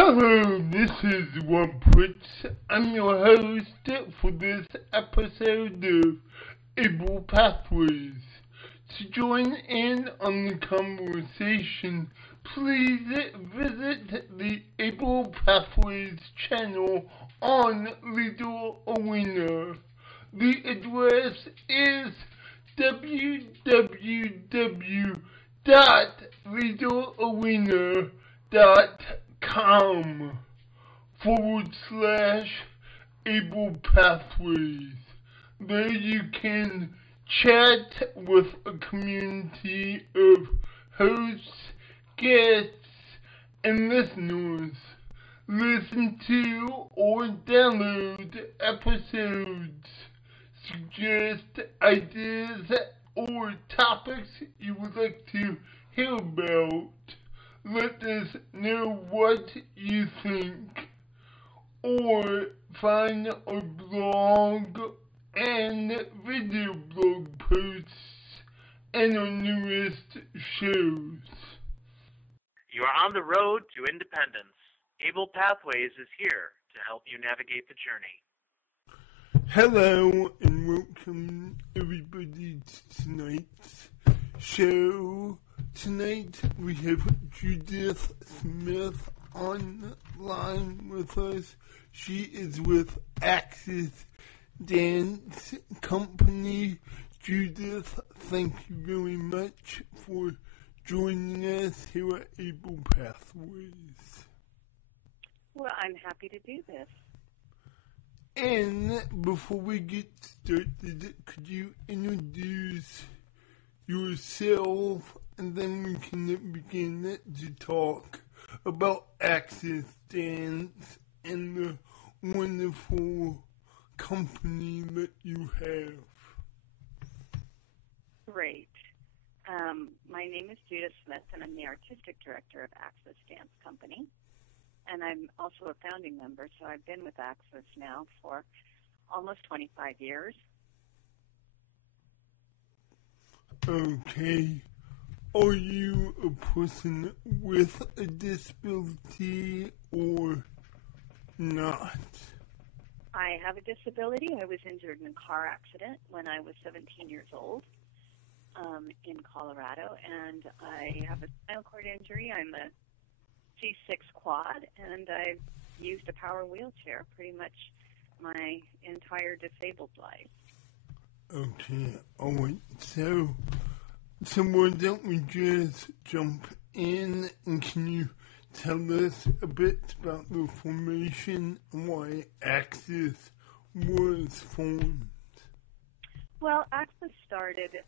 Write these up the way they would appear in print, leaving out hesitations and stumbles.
Hello, this is Rob Pritz. I'm your host for this episode of Able Pathways. To join in on the conversation, please visit the Able Pathways channel on Little Arena. The address is www.littlearena.com/Able Pathways. There you can chat with a community of hosts, guests, and listeners. Listen to or download episodes. Suggest ideas or topics you would like to hear about. Let us know what you think. Or find our blog and video blog posts and our newest shows. You are on the road to independence. Able Pathways is here to help you navigate the journey. Hello and welcome everybody to tonight's show. Tonight we have Judith Smith online with us. She is with Axis Dance Company. Judith, thank you very much for joining us here at Able Pathways. Well, I'm happy to do this. And before we get started, could you introduce yourself, and then we can begin to talk about Axis Dance and the wonderful company that you have. Great. My name is Judith Smith, and I'm the artistic director of Axis Dance Company. And I'm also a founding member, so I've been with Axis now for almost 25 years. Okay. Are you a person with a disability or not? I have a disability. I was injured in a car accident when I was 17 years old in Colorado, and I have a spinal cord injury. I'm a C6 quad, and I've used a power wheelchair pretty much my entire disabled life. Okay, alright, so why don't we just jump in, and can you tell us a bit about the formation and why Axis was formed? Well, Axis started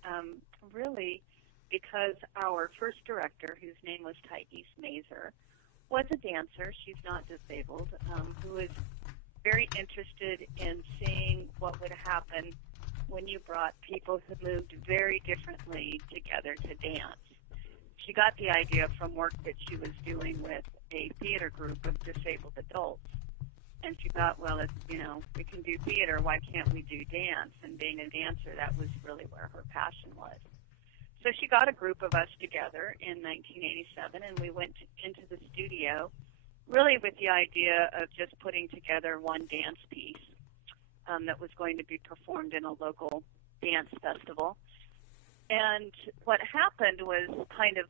really because our first director, whose name was Thais Mazer, was a dancer. She's not disabled, who was very interested in seeing what would happen when you brought people who moved very differently together to dance. She got the idea from work that she was doing with a theater group of disabled adults. And she thought, well, if, we can do theater, why can't we do dance? And being a dancer, that was really where her passion was. So she got a group of us together in 1987, and we went into the studio really with the idea of just putting together one dance piece that was going to be performed in a local dance festival. And what happened was kind of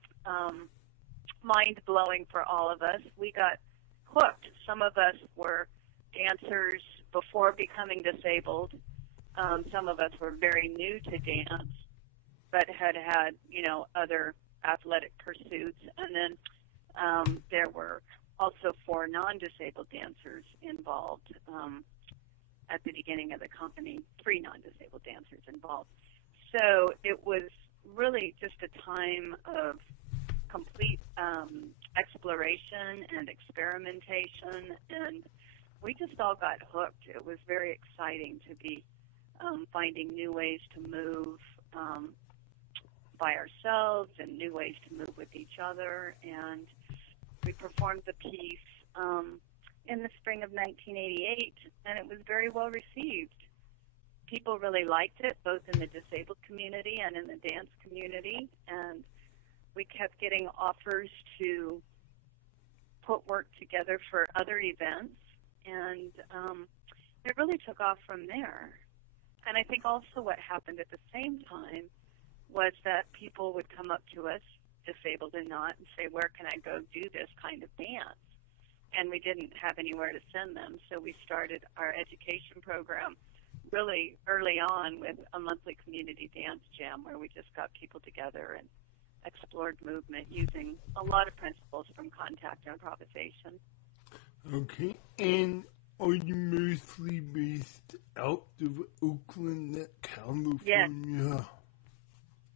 mind-blowing for all of us. We got hooked. Some of us were dancers before becoming disabled. Some of us were very new to dance, but had other athletic pursuits. And then there were also 4 non-disabled dancers involved at the beginning of the company, 3 non-disabled dancers involved. So it was really just a time of complete exploration and experimentation, and we just all got hooked. It was very exciting to be finding new ways to move by ourselves and new ways to move with each other. And we performed the piece in the spring of 1988, and it was very well received. People really liked it, both in the disabled community and in the dance community, and we kept getting offers to put work together for other events, and it really took off from there. And I think also what happened at the same time was that people would come up to us, disabled and not, and say, where can I go do this kind of dance? And we didn't have anywhere to send them, so we started our education program really early on with a monthly community dance jam where we just got people together and explored movement using a lot of principles from contact improvisation. Okay, and are you mostly based out of Oakland, California? Yes.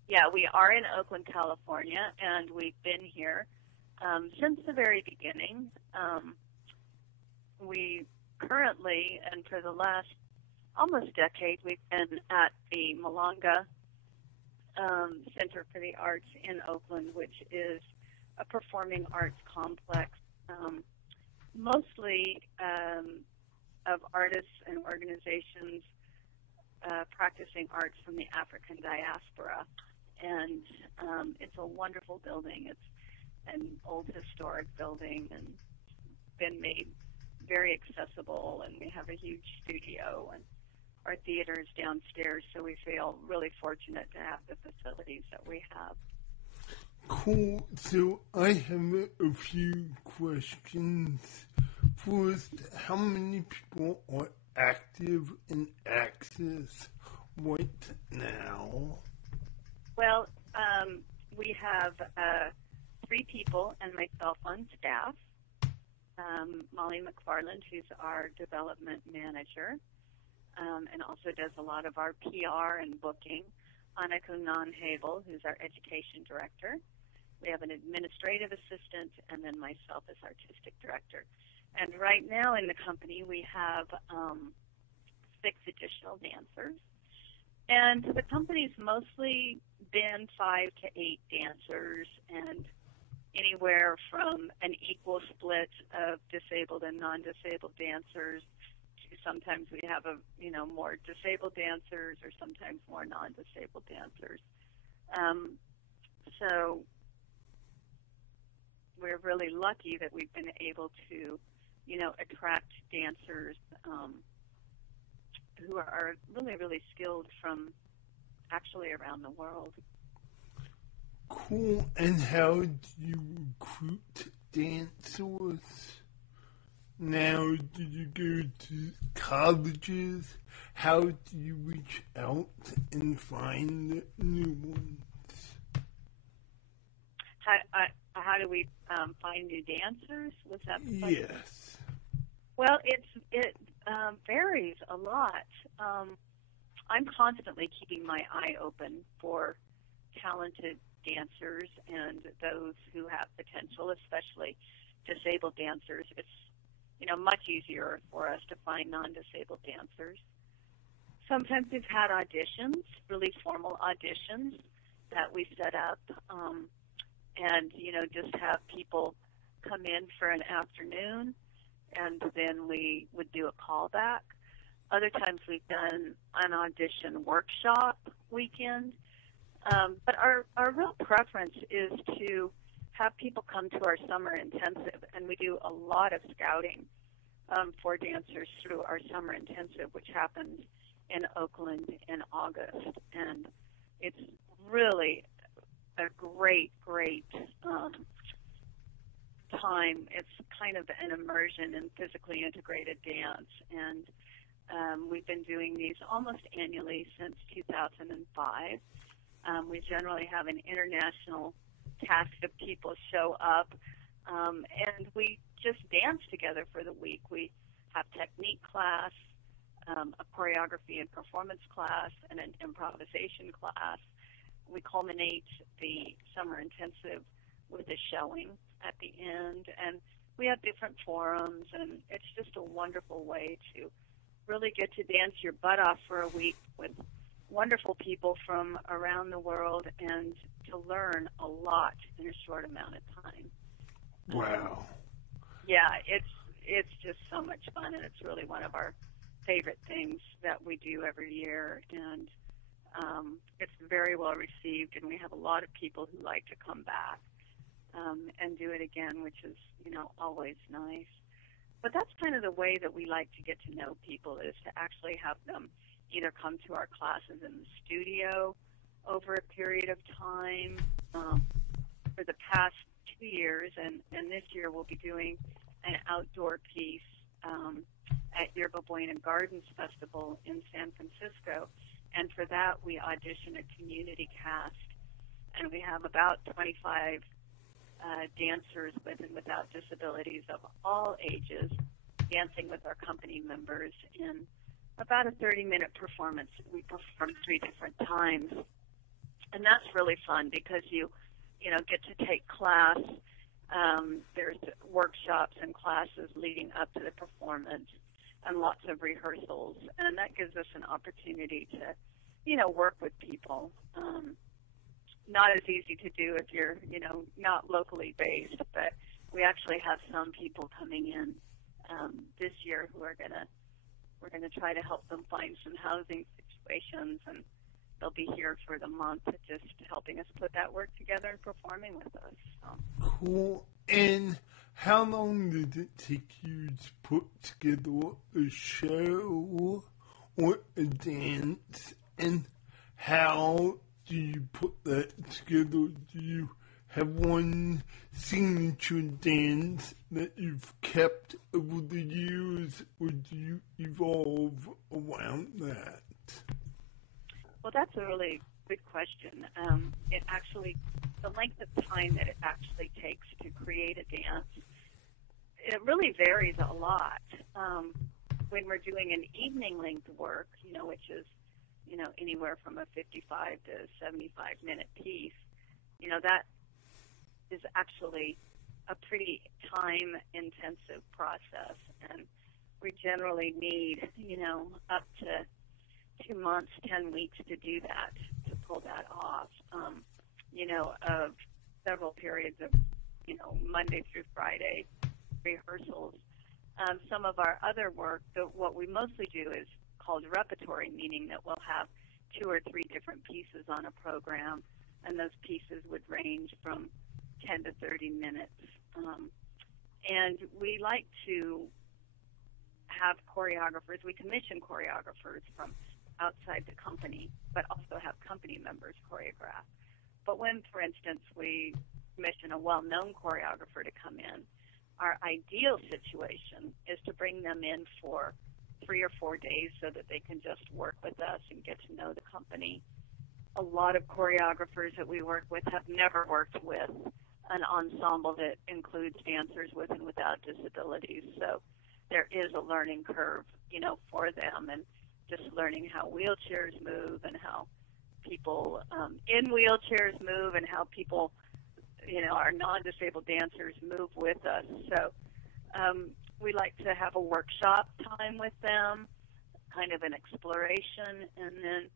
Yeah, we are in Oakland, California, and we've been here since the very beginning. We currently, and for the last almost decade, we've been at the Malanga Center for the Arts in Oakland, which is a performing arts complex, mostly of artists and organizations practicing arts from the African diaspora. And it's a wonderful building. It's an old historic building and been made very accessible, and we have a huge studio, and our theater is downstairs, so we feel really fortunate to have the facilities that we have. Cool. So I have a few questions. First, how many people are active in Access right now? Well, we have 3 people and myself on staff. Molly McFarland, who's our development manager, and also does a lot of our PR and booking. Annika Nonhavel, who's our education director. We have an administrative assistant, and then myself as artistic director. And right now in the company, we have 6 additional dancers. And the company's mostly been 5 to 8 dancers, and anywhere from an equal split of disabled and non-disabled dancers to sometimes we have more disabled dancers or sometimes more non-disabled dancers. So we're really lucky that we've been able to, attract dancers who are really, really skilled from actually around the world. Cool. And how do you recruit dancers? Now, do you go to colleges? How do you reach out and find new ones? How do we find new dancers? Was that the question? Yes. Well, it varies a lot. I'm constantly keeping my eye open for talented dancers and those who have potential, especially disabled dancers. It's much easier for us to find non-disabled dancers. Sometimes we've had auditions, really formal auditions that we set up, and just have people come in for an afternoon, and then we would do a callback. Other times we've done an audition workshop weekend. But our real preference is to have people come to our summer intensive, and we do a lot of scouting for dancers through our summer intensive, which happens in Oakland in August. And it's really a great time. It's kind of an immersion in physically integrated dance, and we've been doing these almost annually since 2005. We generally have an international cast of people show up, and we just dance together for the week. We have technique class, a choreography and performance class, and an improvisation class. We culminate the summer intensive with a showing at the end, and we have different forums, and it's just a wonderful way to really get to dance your butt off for a week with wonderful people from around the world and to learn a lot in a short amount of time. Wow. Yeah, it's just so much fun, and it's really one of our favorite things that we do every year, and it's very well received, and we have a lot of people who like to come back. and do it again, which is, always nice. But that's kind of the way that we like to get to know people, is to actually have them either come to our classes in the studio over a period of time. For the past 2 years, and this year we'll be doing an outdoor piece at Yerba Buena Gardens Festival in San Francisco. And for that, we audition a community cast, and we have about 25 dancers with and without disabilities of all ages dancing with our company members in about a 30-minute performance. We perform 3 different times, and that's really fun because you get to take class. There's workshops and classes leading up to the performance and lots of rehearsals, and that gives us an opportunity to, work with people. Not as easy to do if you're, not locally based, but we actually have some people coming in this year who we're gonna try to help them find some housing situations, and they'll be here for the month just helping us put that work together and performing with us. So. Cool. And how long did it take you to put together a show or a dance? And how do you put that together? Do you have one signature dance that you've kept over the years, or do you evolve around that? Well, that's a really good question. The length of time that it actually takes to create a dance, it really varies a lot. When we're doing an evening length work, which is, anywhere from a 55 to 75-minute piece, that is actually a pretty time-intensive process, and we generally need, up to 2 months, 10 weeks to do that, to pull that off, of several periods of, Monday through Friday rehearsals. Some of our other work, what we mostly do is called repertory, meaning that we'll have 2 or 3 different pieces on a program, and those pieces would range from 10 to 30 minutes. And we like to have choreographers. We commission choreographers from outside the company, but also have company members choreograph. But when, for instance, we commission a well-known choreographer to come in, our ideal situation is to bring them in for 3 or 4 days so that they can just work with us and get to know the company. A lot of choreographers that we work with have never worked with an ensemble that includes dancers with and without disabilities. So there is a learning curve, for them, and just learning how wheelchairs move and how people in wheelchairs move and how people, our non-disabled dancers move with us. So we like to have a workshop time with them, kind of an exploration, and then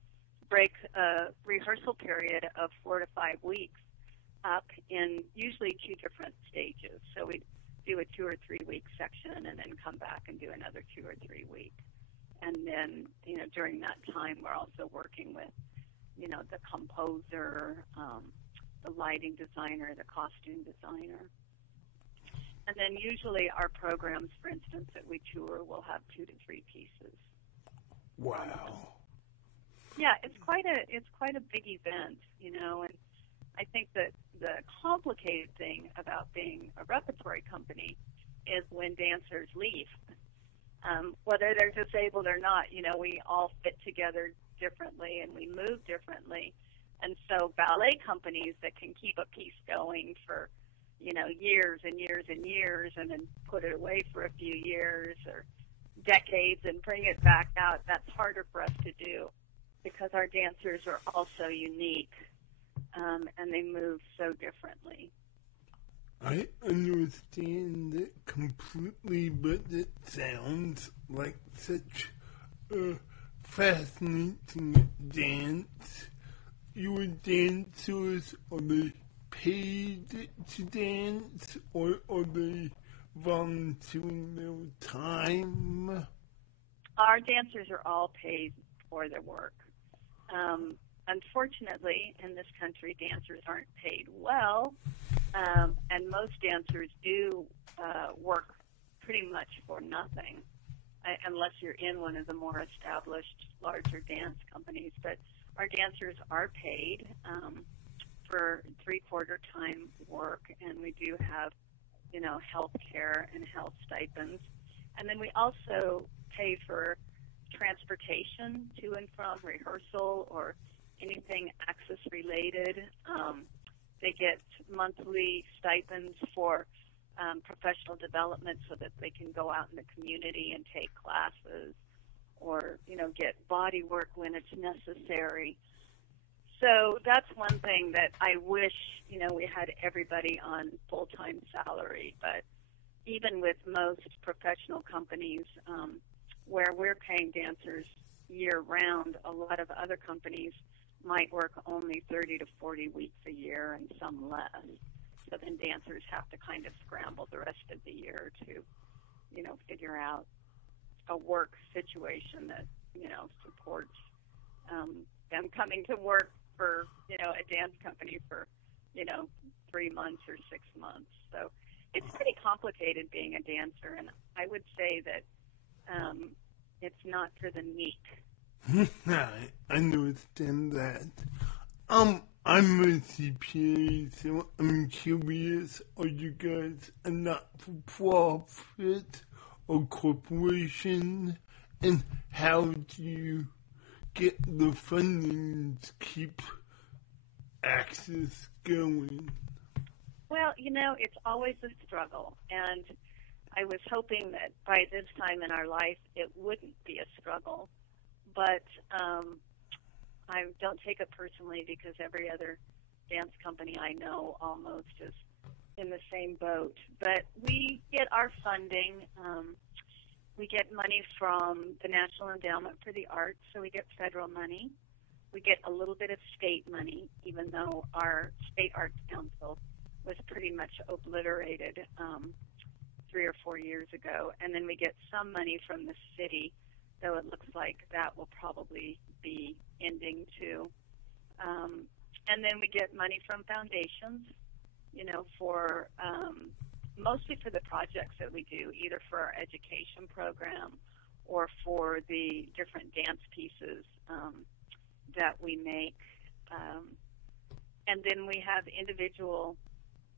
break a rehearsal period of 4 to 5 weeks up in usually 2 different stages. So we do a 2 or 3 week section and then come back and do another 2 or 3 weeks. And then, during that time, we're also working with, the composer, the lighting designer, the costume designer. And then usually our programs, for instance, that we tour will have 2 to 3 pieces. Wow. Yeah, it's quite a big event, and I think that the complicated thing about being a repertory company is when dancers leave. Whether they're disabled or not, we all fit together differently and we move differently. And so ballet companies that can keep a piece going for, years and years and years and then put it away for a few years or decades and bring it back out, that's harder for us to do because our dancers are all so unique and they move so differently. I understand it completely, but it sounds like such a fascinating dance. Your dancers, are they paid to dance, or are they volunteering their time? Our dancers are all paid for their work. Unfortunately, in this country, dancers aren't paid well, And most dancers do work pretty much for nothing, unless you're in one of the more established, larger dance companies. But our dancers are paid for three-quarter time work, and we do have, health care and health stipends. And then we also pay for transportation to and from rehearsal or anything access-related. They get monthly stipends for professional development so that they can go out in the community and take classes or, get body work when it's necessary. So that's one thing that I wish, we had everybody on full-time salary. But even with most professional companies where we're paying dancers year-round, a lot of other companies might work only 30 to 40 weeks a year and some less. So then dancers have to kind of scramble the rest of the year to, figure out a work situation that, supports them coming to work for, a dance company for, 3 months or 6 months. So it's pretty complicated being a dancer, and I would say that it's not for the meek. I understand that. I'm a CPA, so I'm curious, are you guys a not-for-profit or corporation? And how do you get the funding to keep access going? Well, it's always a struggle, and I was hoping that by this time in our life it wouldn't be a struggle. But I don't take it personally because every other dance company I know almost is in the same boat. But we get our funding. We get money from the National Endowment for the Arts, so we get federal money. We get a little bit of state money, even though our state arts council was pretty much obliterated 3 or 4 years ago. And then we get some money from the city, though it looks like that will probably be ending too. And then we get money from foundations, for mostly for the projects that we do, either for our education program or for the different dance pieces that we make. And then we have individual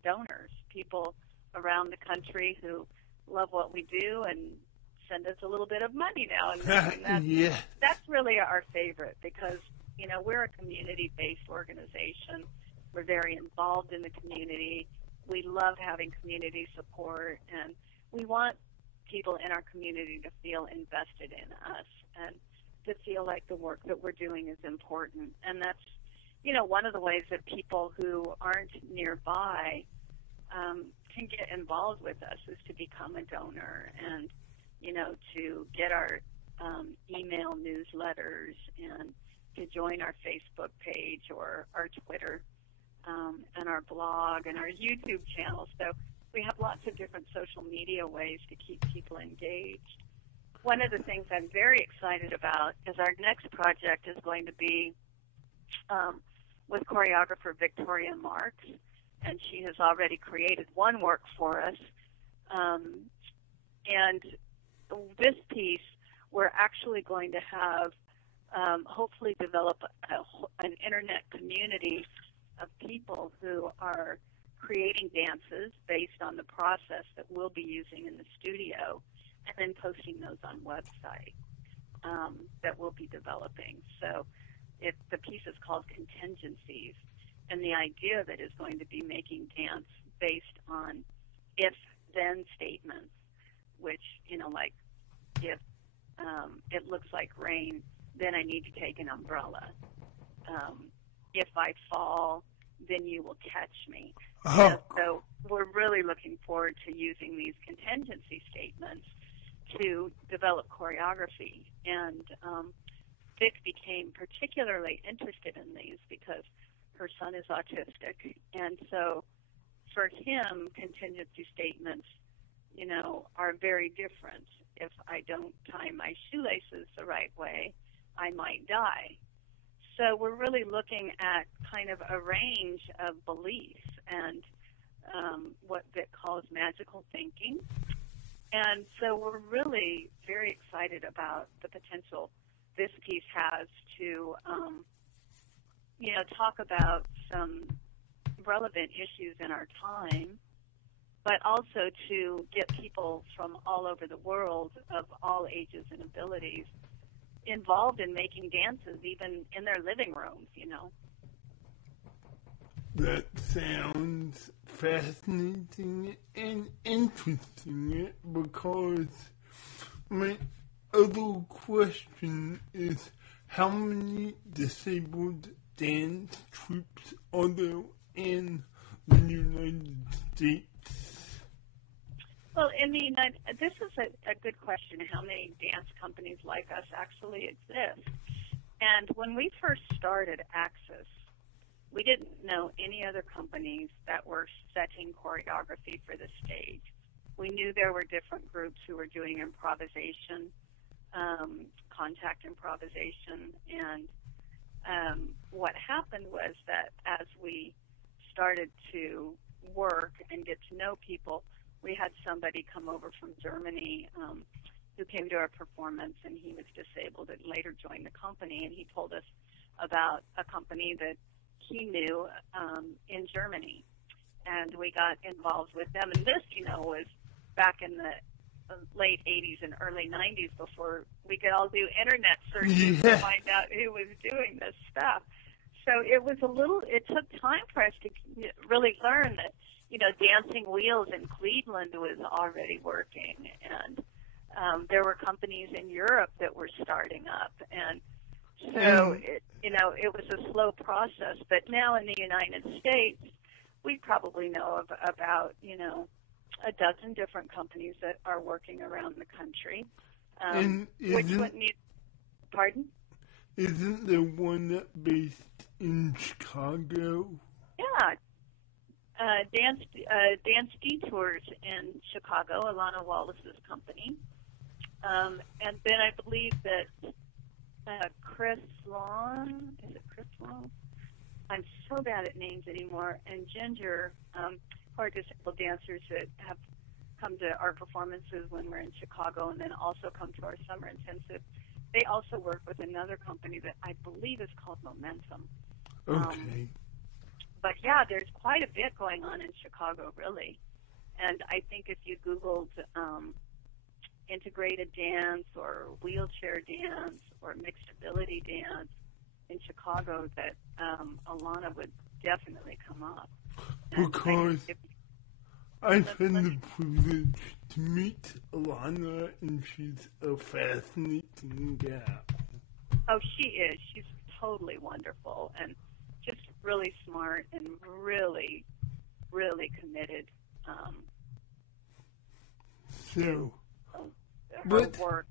donors, people around the country who love what we do and send us a little bit of money now and then. And that's really our favorite because, we're a community-based organization. We're very involved in the community. We love having community support, and we want people in our community to feel invested in us and to feel like the work that we're doing is important. And that's, one of the ways that people who aren't nearby can get involved with us is to become a donor and, to get our email newsletters and to join our Facebook page or our Twitter and our blog and our YouTube channel. So we have lots of different social media ways to keep people engaged. One of the things I'm very excited about is our next project is going to be with choreographer Victoria Marks, and she has already created one work for us. And this piece, we're actually going to have, hopefully develop an internet community of people who are creating dances based on the process that we'll be using in the studio and then posting those on website that we'll be developing. So the piece is called Contingencies, and the idea of it is going to be making dance based on if-then statements, which, like if it looks like rain, then I need to take an umbrella. If I fall, then you will catch me. So we're really looking forward to using these contingency statements to develop choreography. And Vic became particularly interested in these because her son is autistic. And so for him, contingency statements, are very different. If I don't tie my shoelaces the right way, I might die. So we're really looking at kind of a range of beliefs and what Vic calls magical thinking. And so we're really very excited about the potential this piece has to, talk about some relevant issues in our time, but also to get people from all over the world of all ages and abilities involved in making dances, even in their living rooms, That sounds fascinating and interesting, because my other question is, how many disabled dance troupes are there in the United States? Well, this is a good question, how many dance companies like us actually exist. And when we first started Axis, we didn't know any other companies that were setting choreography for the stage. We knew there were different groups who were doing improvisation, contact improvisation, and what happened was that as we started to work and get to know people, we had somebody come over from Germany who came to our performance, and he was disabled and later joined the company, and he told us about a company that he knew in Germany, and we got involved with them. And this, was back in the late 80s and early 90s, before we could all do internet searches to find out who was doing this stuff. So it took time for us to really learn that, Dancing Wheels in Cleveland was already working, and there were companies in Europe that were starting up, and so it was a slow process. But now in the United States, we probably know of about a dozen different companies that are working around the country. Pardon? Isn't there one based in Chicago? Yeah. Dance Detours in Chicago, Alana Wallace's company. And then I believe that Chris Long, is it Chris Long? I'm so bad at names anymore. And Ginger, who are disabled dancers that have come to our performances when we're in Chicago and then also come to our summer intensive. They also work with another company that I believe is called Momentum. Okay. But yeah, there's quite a bit going on in Chicago, really. And I think if you Googled integrated dance or wheelchair dance or mixed ability dance in Chicago, that Alana would definitely come up. Because I've had the privilege to meet Alana, and she's a fascinating gal. Oh, she is. She's totally wonderful and just really smart and really, really committed to her work.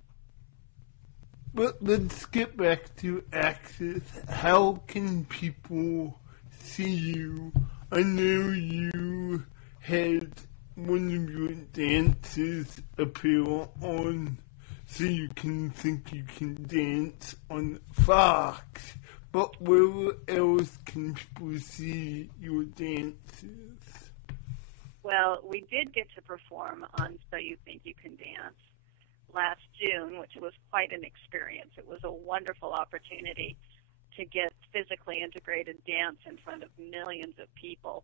But let's get back to Axis. How can people see you? I know you had one of your dances appear on So You Can Think You Can Dance on Fox. But where else can people see your dances? Well, we did get to perform on So You Think You Can Dance last June, which was quite an experience. It was a wonderful opportunity to get physically integrated dance in front of millions of people,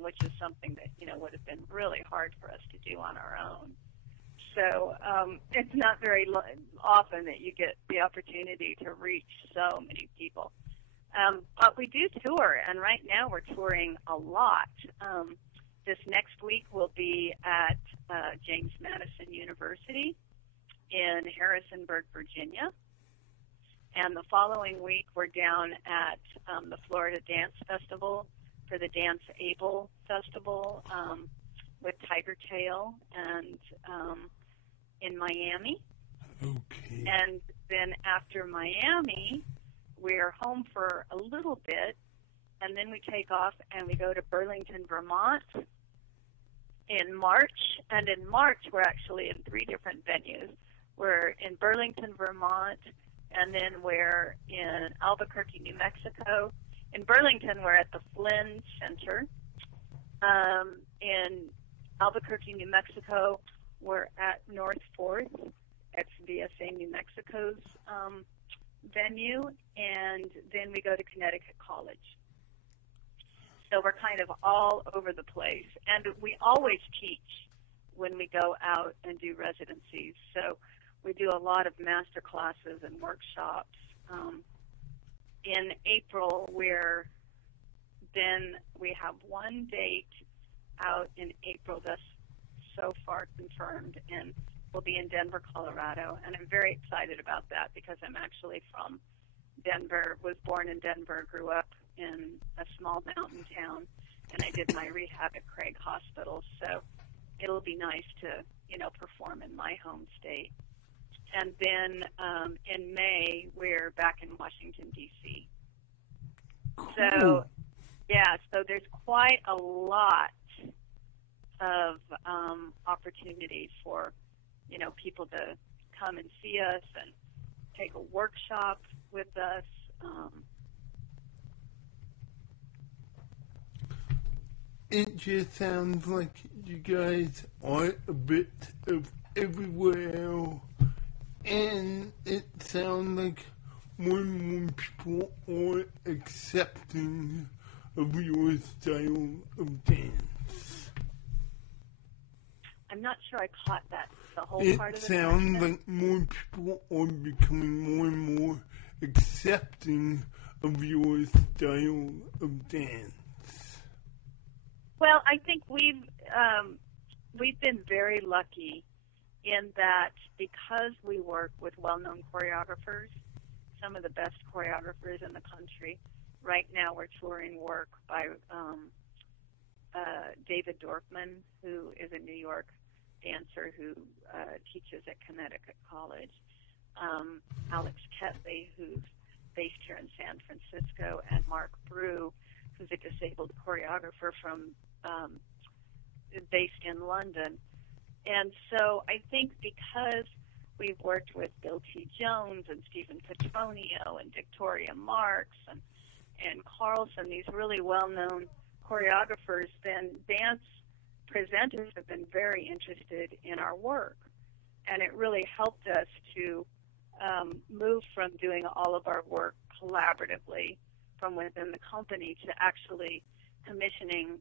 which is something that, would have been really hard for us to do on our own. So it's not very often that you get the opportunity to reach so many people. But we do tour, and right now we're touring a lot. This next week we'll be at James Madison University in Harrisonburg, Virginia. And the following week we're down at the Florida Dance Festival for the Dance Able Festival with Tiger Tail and in Miami. Okay. And then after Miami, we're home for a little bit, and then we take off and we go to Burlington, Vermont in March. And in March, we're actually in 3 different venues. We're in Burlington, Vermont, and then we're in Albuquerque, New Mexico. In Burlington, we're at the Flynn Center. In Albuquerque, New Mexico, we're at North 4th. It's VSA New Mexico's venue, and then we go to Connecticut College. So we're kind of all over the place. And we always teach when we go out and do residencies. So we do a lot of master classes and workshops. In April, we have one date out in April that's so far confirmed, and we'll be in Denver, Colorado. And I'm very excited about that because I'm actually from Denver, was born in Denver, grew up in a small mountain town, and I did my rehab at Craig Hospital. So it'll be nice to, perform in my home state. And then in May, we're back in Washington, D.C. Cool. So there's quite a lot of opportunities for, people to come and see us and take a workshop with us. It just sounds like you guys are a bit of everywhere, and it sounds like more and more people are accepting of your style of dance. I'm not sure I caught that, the whole part of It the question. sounds like more people are becoming more and more accepting of your style of dance. Well, I think we've been very lucky in that because we work with well-known choreographers, some of the best choreographers in the country. Right now we're touring work by David Dorfman, who is a New York dancer who teaches at Connecticut College, Alex Ketley, who's based here in San Francisco, and Mark Brew, who's a disabled choreographer based in London. And so I think because we've worked with Bill T. Jones and Stephen Petronio and Victoria Marks and Carlson, these really well-known choreographers, then dance presenters have been very interested in our work. And it really helped us to move from doing all of our work collaboratively from within the company to actually commissioning,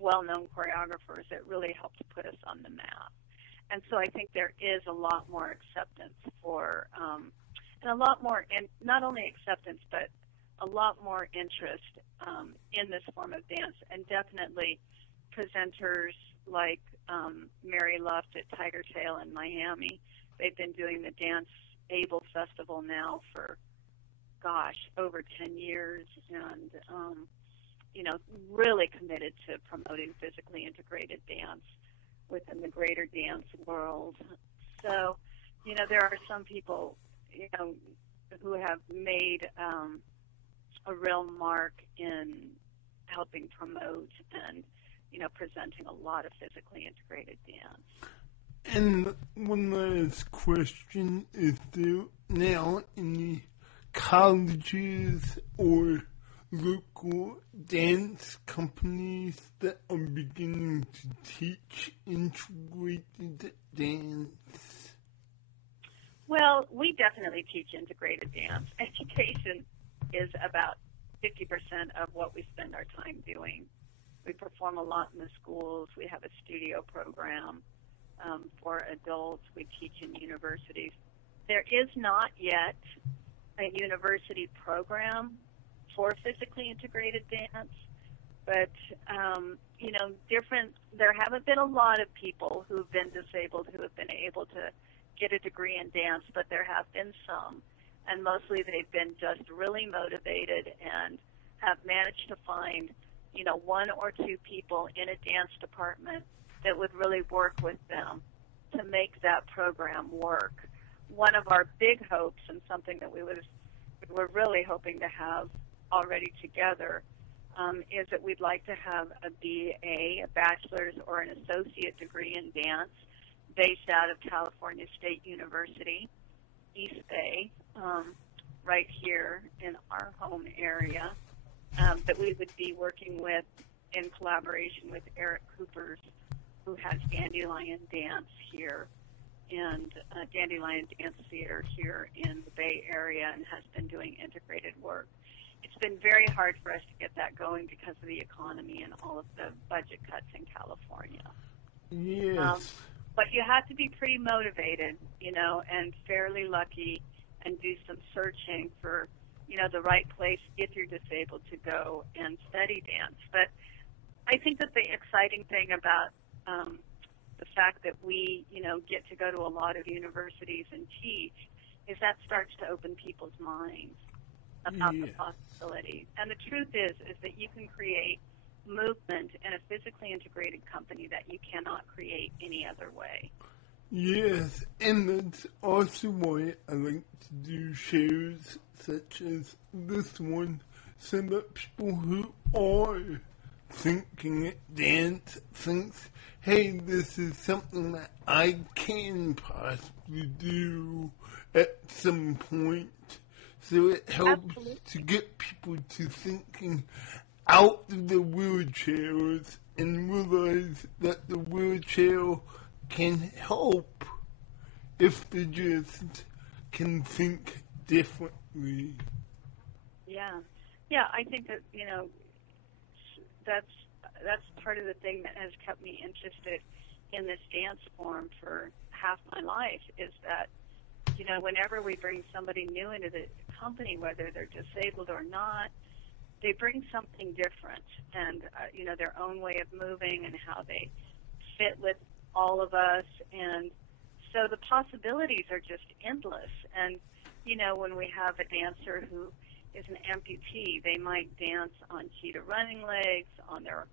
well-known choreographers. It really helped to put us on the map. And so I think there is a lot more acceptance for, and a lot more, and not only acceptance, but a lot more interest in this form of dance. And definitely presenters like Mary Luft at Tiger Tail in Miami. They've been doing the Dance Able Festival now for, over 10 years, and, really committed to promoting physically integrated dance within the greater dance world. So, there are some people, who have made a real mark in helping promote and, presenting a lot of physically integrated dance. And one last question, is there now any colleges or local dance companies that are beginning to teach integrated dance? Well, we definitely teach integrated dance. Education is about 50% of what we spend our time doing. We perform a lot in the schools. We have a studio program for adults. We teach in universities. There is not yet a university program for physically integrated dance, but, there haven't been a lot of people who've been disabled who have been able to get a degree in dance, but there have been some, and mostly they've been just really motivated and have managed to find, one or two people in a dance department that would really work with them to make that program work. One of our big hopes, and something that we were really hoping to have already together, is that we'd like to have a BA, a bachelor's or an associate degree in dance based out of California State University, East Bay, right here in our home area, that we would be working with in collaboration with Eric Coopers, who has Dandelion Dance here, and Dandelion Dance Theater here in the Bay Area, and has been doing integrated work. It's been very hard for us to get that going because of the economy and all of the budget cuts in California. Yes. But you have to be pretty motivated, and fairly lucky, and do some searching for, the right place if you're disabled to go and study dance. But I think that the exciting thing about the fact that we, get to go to a lot of universities and teach is that starts to open people's minds about the possibilities. And the truth is that you can create movement in a physically integrated company that you cannot create any other way. Yes, and that's also why I like to do shows such as this one, so that people who are thinking at dance thinks, hey, this is something that I can possibly do at some point. So it helps to get people to thinking out of the wheelchairs and realize that the wheelchair can help if they just can think differently. Yeah, I think that, that's part of the thing that has kept me interested in this dance form for half my life, is that, whenever we bring somebody new into the company, whether they're disabled or not, they bring something different, and, their own way of moving and how they fit with all of us. And so the possibilities are just endless. And, when we have a dancer who is an amputee, they might dance on cheetah running legs, on their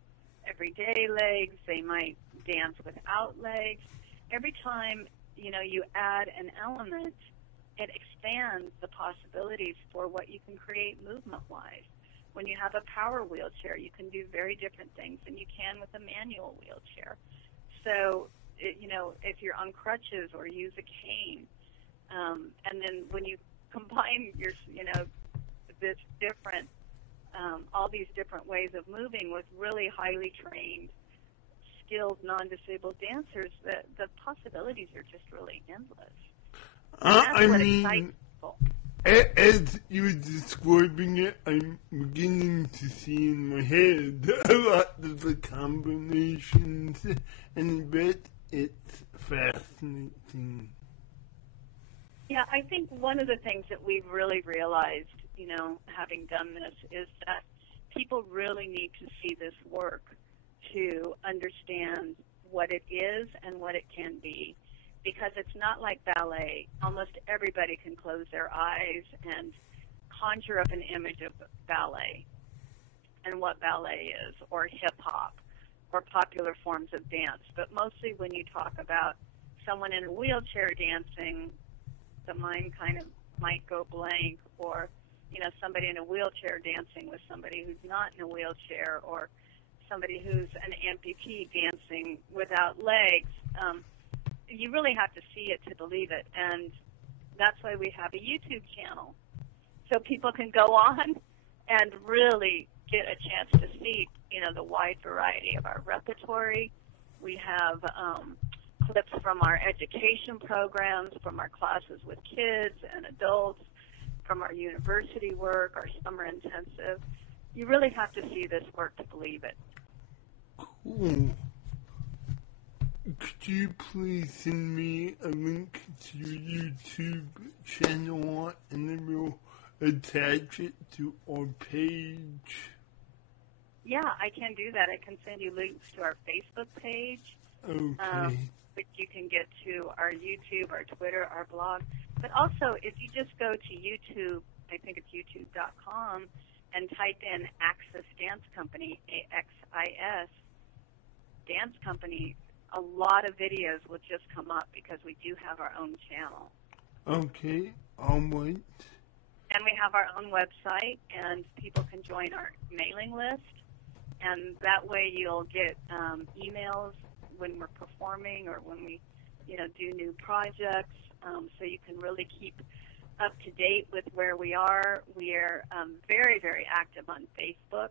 everyday legs, they might dance without legs. Every time, you add an element, it expands the possibilities for what you can create movement-wise. When you have a power wheelchair, you can do very different things than you can with a manual wheelchair. So, if you're on crutches or use a cane, and then when you combine your, this different, all these different ways of moving with really highly trained, skilled, non-disabled dancers, the possibilities are just really endless. I mean, as you were describing it, I'm beginning to see in my head a lot of the combinations, and I bet it's fascinating. Yeah, I think one of the things that we've really realized, having done this, is that people really need to see this work to understand what it is and what it can be. Because it's not like ballet. Almost everybody can close their eyes and conjure up an image of ballet and what ballet is, or hip-hop, or popular forms of dance. But mostly when you talk about someone in a wheelchair dancing, the mind kind of might go blank, or, somebody in a wheelchair dancing with somebody who's not in a wheelchair, or somebody who's an amputee dancing without legs. You really have to see it to believe it, and that's why we have a YouTube channel, so people can go on and really get a chance to see, the wide variety of our repertory. We have clips from our education programs, from our classes with kids and adults, from our university work, our summer intensive. You really have to see this work to believe it. Cool. Could you please send me a link to your YouTube channel, and then we'll attach it to our page? Yeah, I can do that. I can send you links to our Facebook page. Okay. Which you can get to our YouTube, our Twitter, our blog. But also, if you just go to YouTube, I think it's youtube.com, and type in Axis Dance Company, AXIS, Dance Company, a lot of videos will just come up because we do have our own channel. Okay, I'll wait. And we have our own website, and people can join our mailing list. And that way you'll get emails when we're performing or when we, do new projects. So you can really keep up to date with where we are. We are very, very active on Facebook.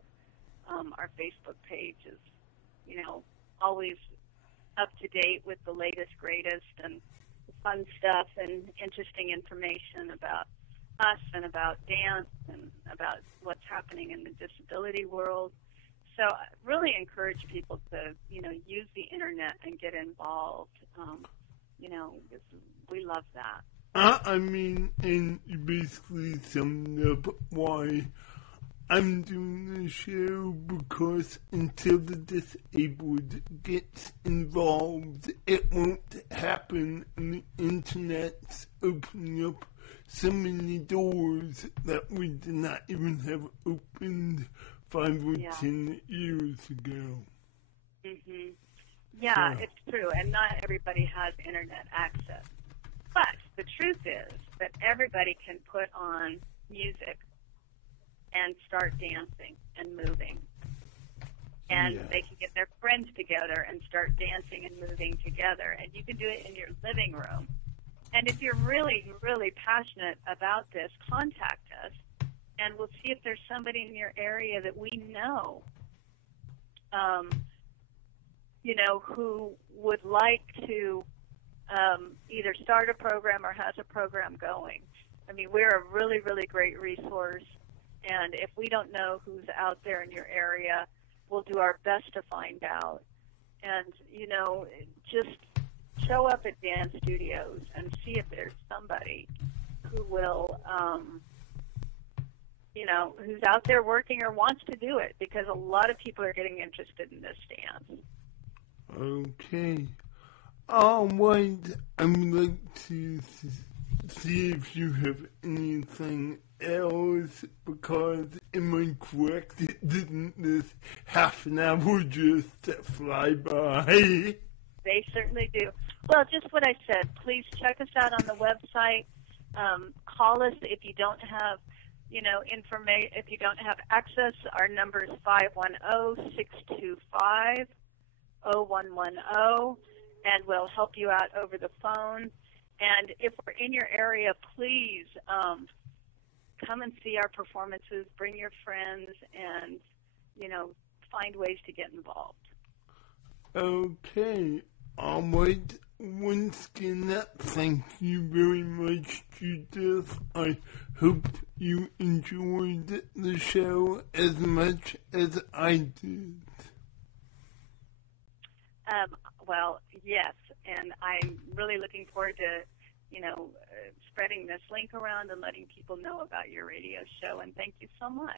our Facebook page is, always up to date with the latest, greatest, and fun stuff and interesting information about us and about dance and about what's happening in the disability world. So I really encourage people to, use the internet and get involved. We love that. And you basically summed up why I'm doing the show, because until the disabled gets involved, it won't happen, and the internet's opening up so many doors that we did not even have opened 5 or 10 years ago. Mm-hmm. Yeah, it's true, and not everybody has internet access. But the truth is that everybody can put on music and start dancing and moving. And they can get their friends together and start dancing and moving together. And you can do it in your living room. And if you're really, really passionate about this, contact us, and we'll see if there's somebody in your area that we know, who would like to either start a program or has a program going. I mean, we're a really, really great resource, and if we don't know who's out there in your area, we'll do our best to find out. And, just show up at dance studios and see if there's somebody who will, who's out there working or wants to do it, because a lot of people are getting interested in this dance. Okay. Right. I would like to see if you have anything else, because am I correct? Didn't this half an hour just fly by? They certainly do. Well, just what I said. Please check us out on the website. Call us if you don't have, information. If you don't have access, our number is 510-625-0110, and we'll help you out over the phone. And if we're in your area, please come and see our performances. Bring your friends, and find ways to get involved. Okay. All right. Once again, thank you very much, Judith. I hope you enjoyed the show as much as I did. Well, yes, and I'm really looking forward to, spreading this link around and letting people know about your radio show, and thank you so much.